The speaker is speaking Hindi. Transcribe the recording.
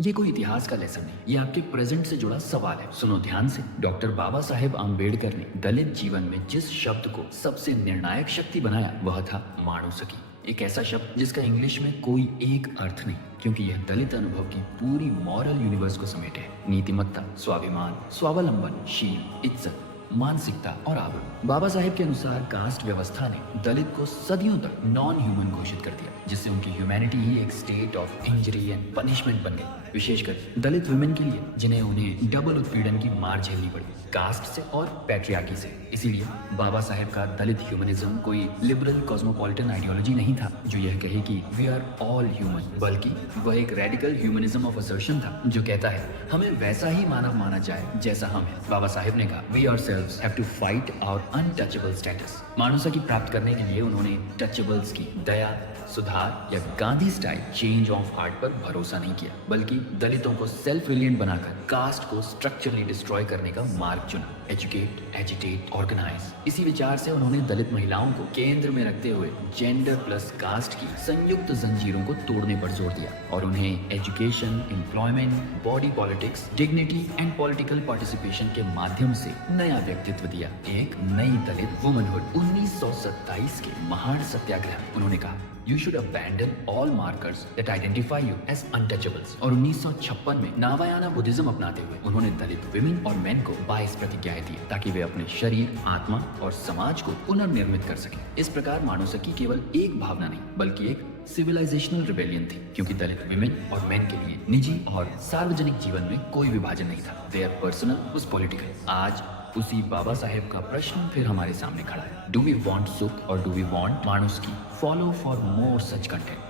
ये कोई इतिहास का लेसन नहीं, ये आपके प्रेजेंट से जुड़ा सवाल है। सुनो ध्यान से। डॉक्टर बाबा साहेब आम्बेडकर ने दलित जीवन में जिस शब्द को सबसे निर्णायक शक्ति बनाया वह था माणुसकी। एक ऐसा शब्द जिसका इंग्लिश में कोई एक अर्थ नहीं, क्योंकि यह दलित अनुभव की पूरी मॉरल यूनिवर्स को समेटे है। नीतिमत्ता, स्वाभिमान, स्वावलंबन, शील, इज्जत, मानसिकता और आबरू। बाबा साहेब के अनुसार कास्ट व्यवस्था ने दलित को सदियों तक नॉन ह्यूमन घोषित कर दिया, जिससे उनकी ह्यूमैनिटी ही एक state of injury and punishment बन गई, विशेषकर दलित वुमेन के लिए, जिन्हें उन्हें डबल उत्पीड़न की मार झेलनी पड़ी, कास्ट से और पैट्रियार्की से। इसीलिए बाबा साहेब का दलित ह्यूमनिज्म कोई लिबरल कॉस्मोपॉलिटन आइडियोलॉजी नहीं था जो यह कहे कि वी आर ऑल ह्यूमन, बल्कि वह एक रेडिकल ह्यूमनिज्म ऑफ असर्शन था जो कहता है हमें वैसा ही मानव माना जाए जैसा हम हैं। बाबा साहेब ने कहा we ourselves have to fight our untouchable status. मानवता प्राप्त करने के लिए उन्होंने टचेबल्स की दया, सुधार या Gandhi style change of heart पर भरोसा नहीं किया, बल्कि दलितों को सेल्फ रिलियंट बनाकर कास्ट को स्ट्रक्चरली डिस्ट्रॉय करने का मार्ग चुना। Educate, agitate, organise. इसी विचार से उन्होंने दलित महिलाओं को केंद्र में रखते हुए जेंडर प्लस कास्ट की संयुक्त जंजीरों को तोड़ने पर जोर दिया और उन्हें education, employment, body politics, dignity and political participation के माध्यम से नया व्यक्तित्व दिया, एक नई दलित वुमनहुड। 1927 के महान सत्याग्रह उन्होंने कहा You should abandon all markers that identify you as untouchables। और 1956 में नावायाना बुद्धिज्म अपनाते हुए उन्होंने दलित विमेन और मेन को 22 प्रतिज्ञाएं दी ताकि वे अपने शरीर, आत्मा और समाज को पुनर्निर्मित कर सकें। इस प्रकार मानवता केवल एक भावना नहीं बल्कि एक सिविलाइजेशनल रिबेलियन थी, क्योंकि दलित विमेन और मेन के लिए निजी और सार्वजनिक जीवन में कोई विभाजन नहीं था। Their personal was political. आज उसी बाबा साहेब का प्रश्न फिर हमारे सामने खड़ा है। डू वी वांट सुख और डू वी वांट मानुसकी? Follow for more such content.